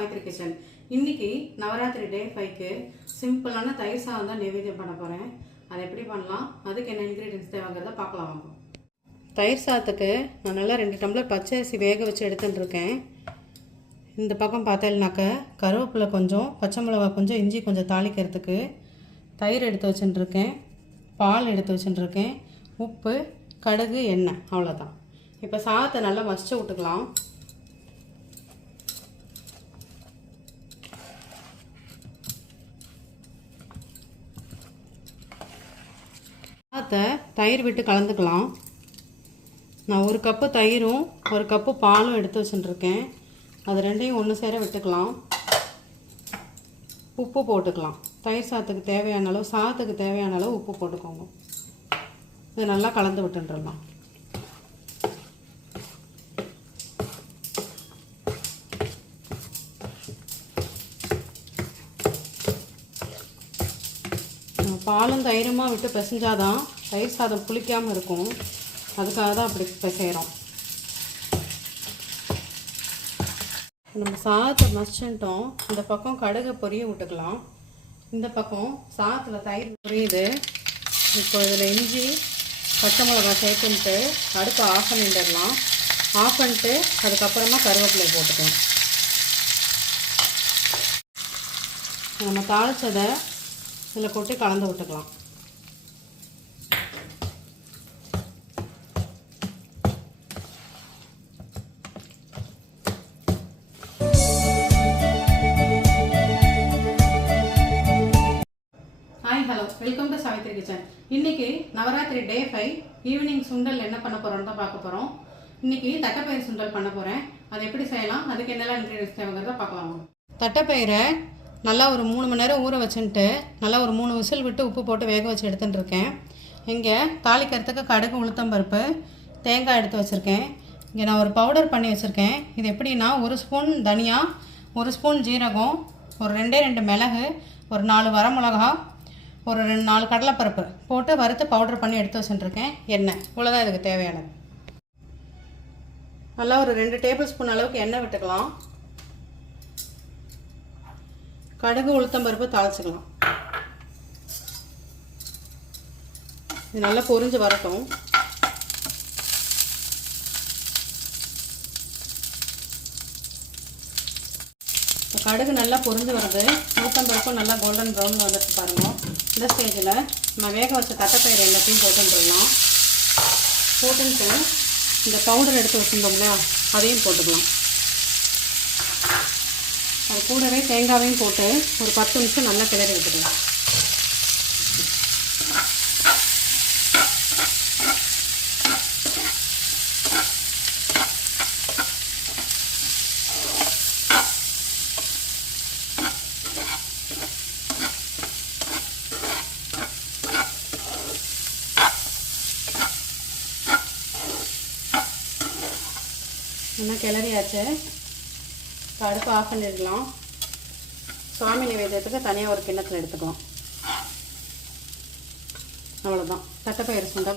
Savitri kitchen. இன்னைக்கு நவராத்திரி டே 5க்கு சிம்பிளான தயிர் சாதம் தான் நைவேத்தியம் பண்ண போகிறேன். அதை எப்படி பண்ணலாம், அதுக்கு என்ன இன்க்ரீடியன்ஸ் தேவைங்கிறத பார்க்கலாம் வாங்க. தயிர் சாதத்துக்கு நான் நல்லா 2 டம்ளர் பச்சை அரிசி வேக வச்சு எடுத்துகிட்டு இருக்கேன். இந்த பக்கம் பார்த்தேன்னாக்க கருவேப்பிலை கொஞ்சம், பச்சை மிளகா கொஞ்சம், இஞ்சி கொஞ்சம் தாளிக்கிறதுக்கு தயிர் எடுத்து வச்சுட்டுருக்கேன், பால் எடுத்து வச்சுட்டுருக்கேன், உப்பு, கடுகு, எண்ணெய், அவ்வளோதான். இப்போ சாதத்தை நல்லா மசிச்சு விட்டுக்கலாம். சாதத்தை தயிர் விட்டு கலந்துக்கலாம். நான் 1 கப்பு தயிரும் 1 கப்பு பாலும் எடுத்து வச்சுட்டுருக்கேன். அது ரெண்டையும் ஒன்று சேர விட்டுக்கலாம். உப்பு போட்டுக்கலாம். தயிர் சாதத்துக்கு தேவையான அளவு, சாதத்துக்கு தேவையான அளவு உப்பு போட்டுக்கோங்க. இதை நல்லா கலந்து விட்டுடலாம். பாலும் தயிரமாக விட்டு பிசைஞ்சாதான் தயிர் சாதம் புளிக்காமல் இருக்கும். அதுக்காக தான் அப்படி பிசைகிறோம். நம்ம சாதத்தை மசிச்சுட்டோம். இந்த பக்கம் கடுகை பொரிய விட்டுக்கலாம். இந்த பக்கம் சாதத்தில் தயிர் பொரியுது. இப்போ இதில் இஞ்சி பச்சை மிளகா சேர்த்துன்ட்டு அடுப்பை ஆஃப் பண்ணிடலாம். ஆஃப் பண்ணிட்டு அதுக்கப்புறமா கருவேப்பிலை போட்டுக்கலாம். நம்ம தாளித்ததை இதில் கொட்டி கலந்து விட்டுக்கலாம். Hi, hello, welcome to Savitri kitchen. இன்னைக்கு நவராத்திரி டே 5 ஈவினிங் சுண்டல் என்ன பண்ண போகிறோன்னு தான் பார்க்க போகிறோம். இன்னைக்கு தட்டைப்பயிறு சுண்டல் பண்ண போகிறேன். அது எப்படி செய்யலாம், அதுக்கு என்னெல்லாம் இன்க்ரீடியன்ஸ் தேவைங்கிறத பார்க்கலாம். தட்டைப்பயிரை நல்லா ஒரு 3 மணி நேரம் ஊற வச்சுட்டு நல்லா ஒரு 3 விசில் விட்டு உப்பு போட்டு வேக வச்சு எடுத்துட்டுருக்கேன். இங்கே தாளிக்கிறதுக்கு கடுகு, உளுத்தம்பருப்பு, தேங்காய் எடுத்து வச்சுருக்கேன். இங்கே நான் ஒரு பவுடர் பண்ணி வச்சுருக்கேன். இது எப்படின்னா 1 ஸ்பூன் தனியா, 1 ஸ்பூன் ஜீரகம், ஒரு 2 மிளகு, ஒரு 4 வரமிளகா, ஒரு 4 கடலைப்பருப்பு போட்டு வறுத்து பவுடர் பண்ணி எடுத்து வச்சுட்டுருக்கேன். எண்ணெய், இவ்வளோதான் இதுக்கு தேவையானது. நல்லா ஒரு 2 டேபிள் ஸ்பூன் அளவுக்கு எண்ணெய் விட்டுக்கலாம். கடுகு, உளுத்தம்பருப்பு தாளிச்சுக்கலாம். இது நல்லா பொரிஞ்சு வரட்டும். கடுகு நல்லா பொரிஞ்சு வருது. உளுத்தம்பருப்பும் நல்லா கோல்டன் ப்ரௌன் வந்துட்டு பாருங்க. இந்த ஸ்டேஜில் நம்ம வேக வச்ச தட்டைப்பயிறு எல்லாத்தையும் போட்டுடலாம். போட்டுட்டு இந்த பவுடர் எடுத்து வச்சுருந்தோம் இல்லையா, அதையும் போட்டுக்கலாம். அது கூடவே தேங்காவையும் போட்டு ஒரு 10 நிமிஷம் நல்லா கிளறி விட்டுக்கலாம். நல்லா கிளறியாச்சு. அடுப்பு ஆஃப் பண்ணிடலாம். சுவாமி நிவேத்தியத்துக்கு தனியாக ஒரு கிண்ணத்தில் எடுத்துக்கலாம். அவ்வளோதான், தட்டைப்பயிறு சுண்டல்.